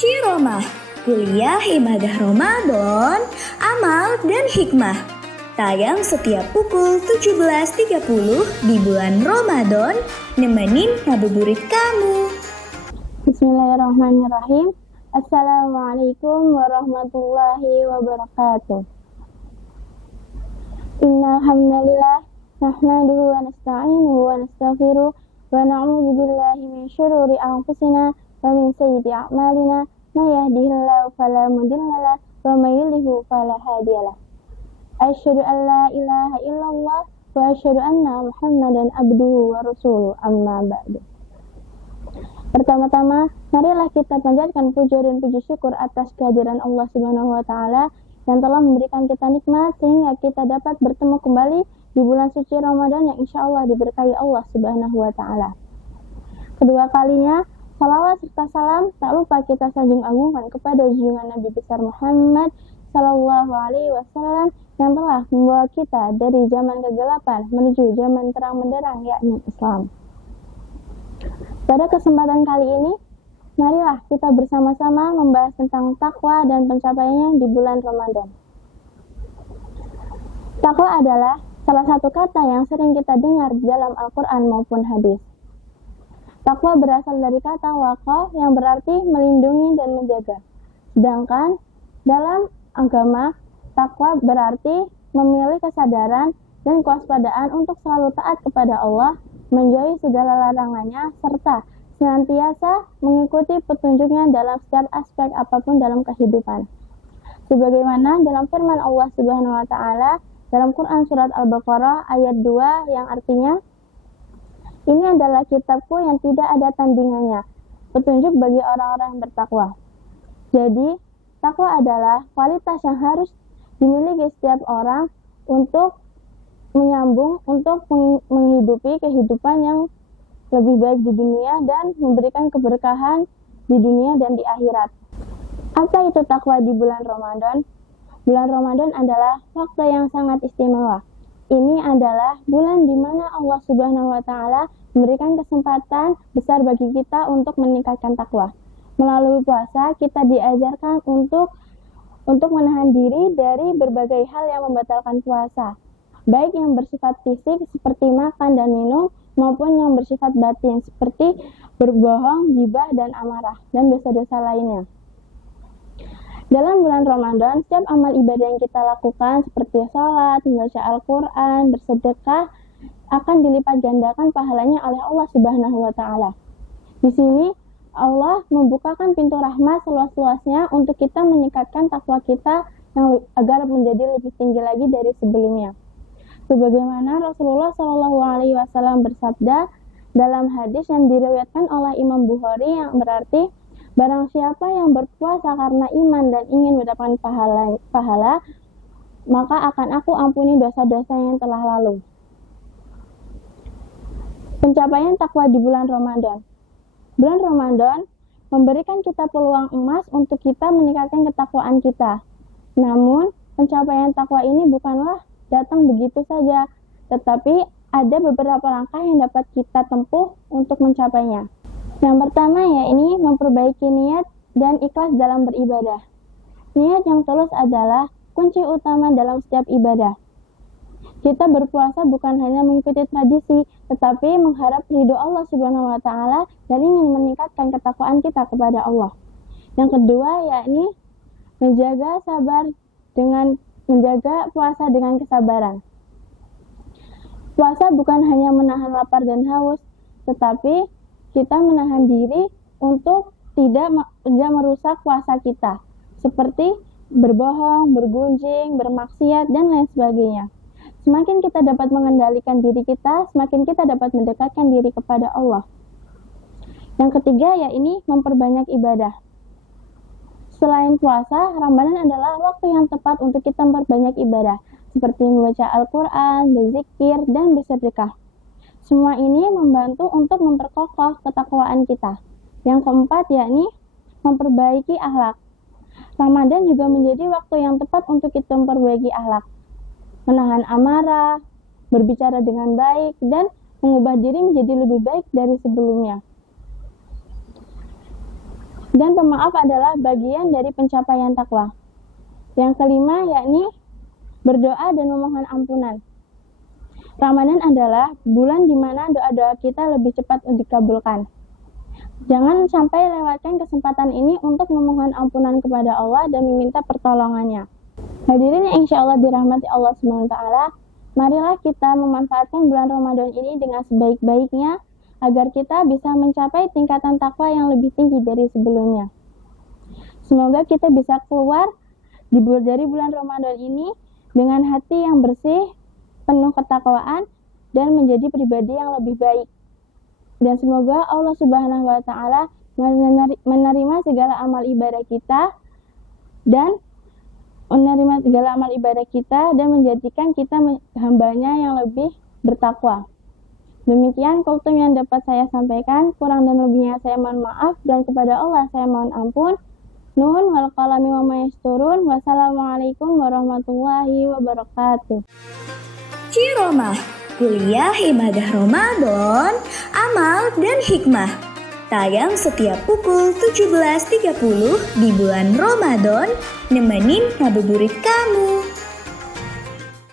Suci Roma, kuliah ibadah Ramadan, amal dan hikmah. Tayang setiap pukul 17.30 di bulan Ramadan, nemenin ngabuburit kamu. Bismillahirrahmanirrahim. Assalamualaikum warahmatullahi wabarakatuh. Innal hamdalillah nahmaduhu wa nasta'inuhu wa nastaghfiruh wa na'udzu billahi min syururi anfusina wa min sayyiati a'malina. May yahdihillahu fala mudilla lahu wa may yudlil fala hadiya lahu. Asyhadu an la ilaha illallah wa asyhadu anna Muhammadan abduhu wa rasuluh. Amma ba'du. Pertama-tama, marilah kita panjatkan puja dan puji syukur atas kehadiran Allah Subhanahu wa taala yang telah memberikan kita nikmat sehingga kita dapat bertemu kembali di bulan suci Ramadan yang insyaallah diberkahi Allah Subhanahu wa taala. Kedua kalinya, salawat serta salam tak lupa kita sanjung agungkan kepada junjungan Nabi besar Muhammad sallallahu alaihi wasallam yang telah membawa kita dari zaman kegelapan menuju zaman terang benderang, yakni Islam. Pada kesempatan kali ini, marilah kita bersama-sama membahas tentang takwa dan pencapaiannya di bulan Ramadan. Takwa adalah salah satu kata yang sering kita dengar di dalam Al-Quran maupun hadis. Takwa berasal dari kata waqa yang berarti melindungi dan menjaga. Sedangkan dalam agama, takwa berarti memiliki kesadaran dan kewaspadaan untuk selalu taat kepada Allah, menjauhi segala larangannya, serta senantiasa mengikuti petunjuknya dalam setiap aspek apapun dalam kehidupan. Sebagaimana dalam firman Allah Subhanahu wa taala dalam Quran surat Al-Baqarah ayat 2 yang artinya, "Ini adalah kitabku yang tidak ada tandingannya, petunjuk bagi orang-orang yang bertakwa." Jadi, takwa adalah kualitas yang harus dimiliki setiap orang untuk menyambung, untuk menghidupi kehidupan yang lebih baik di dunia dan memberikan keberkahan di dunia dan di akhirat. Apa itu takwa di bulan Ramadan? Bulan Ramadan adalah waktu yang sangat istimewa. Ini adalah bulan di mana Allah Subhanahu wa taala memberikan kesempatan besar bagi kita untuk meningkatkan takwa. Melalui puasa, kita diajarkan untuk menahan diri dari berbagai hal yang membatalkan puasa, baik yang bersifat fisik seperti makan dan minum, maupun yang bersifat batin seperti berbohong, ghibah, dan amarah, dan dosa-dosa lainnya. Dalam bulan Ramadan, setiap amal ibadah yang kita lakukan seperti sholat, membaca Al-Quran, bersedekah, akan dilipat gandakan pahalanya oleh Allah Subhanahu wa taala. Di sini Allah membukakan pintu rahmat seluas-luasnya untuk kita meningkatkan takwa kita agar menjadi lebih tinggi lagi dari sebelumnya. Sebagaimana Rasulullah Shallallahu alaihi wasallam bersabda dalam hadis yang diriwayatkan oleh Imam Bukhari yang berarti, barang siapa yang berpuasa karena iman dan ingin mendapatkan pahala, maka akan aku ampuni dosa-dosa yang telah lalu. Pencapaian takwa di bulan Ramadan. Bulan Ramadan memberikan kita peluang emas untuk kita meningkatkan ketakwaan kita. Namun, pencapaian takwa ini bukanlah datang begitu saja, tetapi ada beberapa langkah yang dapat kita tempuh untuk mencapainya. Yang pertama yakni memperbaiki niat dan ikhlas dalam beribadah. Niat yang tulus adalah kunci utama dalam setiap ibadah. Kita berpuasa bukan hanya mengikuti tradisi, tetapi mengharap ridho Allah Subhanahu wa taala dan ingin meningkatkan ketakwaan kita kepada Allah. Yang kedua yakni menjaga puasa dengan kesabaran. Puasa bukan hanya menahan lapar dan haus, tetapi kita menahan diri untuk tidak merusak puasa kita, seperti berbohong, bergunjing, bermaksiat, dan lain sebagainya. Semakin kita dapat mengendalikan diri kita, semakin kita dapat mendekatkan diri kepada Allah. Yang ketiga yakni memperbanyak ibadah. Selain puasa, Ramadan adalah waktu yang tepat untuk kita memperbanyak ibadah, seperti membaca Al-Quran, berzikir, dan bersedekah. Semua ini membantu untuk memperkokoh ketakwaan kita. Yang keempat yakni memperbaiki akhlak. Ramadan juga menjadi waktu yang tepat untuk kita memperbaiki akhlak, menahan amarah, berbicara dengan baik, dan mengubah diri menjadi lebih baik dari sebelumnya. Dan pemaaf adalah bagian dari pencapaian takwa. Yang kelima yakni berdoa dan memohon ampunan. Ramadan adalah bulan di mana doa-doa kita lebih cepat dikabulkan. Jangan sampai lewatkan kesempatan ini untuk memohon ampunan kepada Allah dan meminta pertolongannya. Hadirin yang insya Allah dirahmati Allah SWT, marilah kita memanfaatkan bulan Ramadan ini dengan sebaik-baiknya agar kita bisa mencapai tingkatan takwa yang lebih tinggi dari sebelumnya. Semoga kita bisa keluar dari bulan Ramadan ini dengan hati yang bersih, penuh ketakwaan, dan menjadi pribadi yang lebih baik. Dan semoga Allah Subhanahu wa Ta'ala menerima segala amal ibadah kita dan menjadikan kita hambanya yang lebih bertakwa. Demikian kultum yang dapat saya sampaikan, kurang dan lebihnya saya mohon maaf, dan kepada Allah saya mohon ampun. Nun wal qalami wa ma yasturun. Wassalamualaikum warahmatullahi wabarakatuh. Ciromah, kuliah ibadah Ramadan, amal dan hikmah. Tayang setiap pukul 17.30 di bulan Ramadan, nemenin ngabuburit kamu.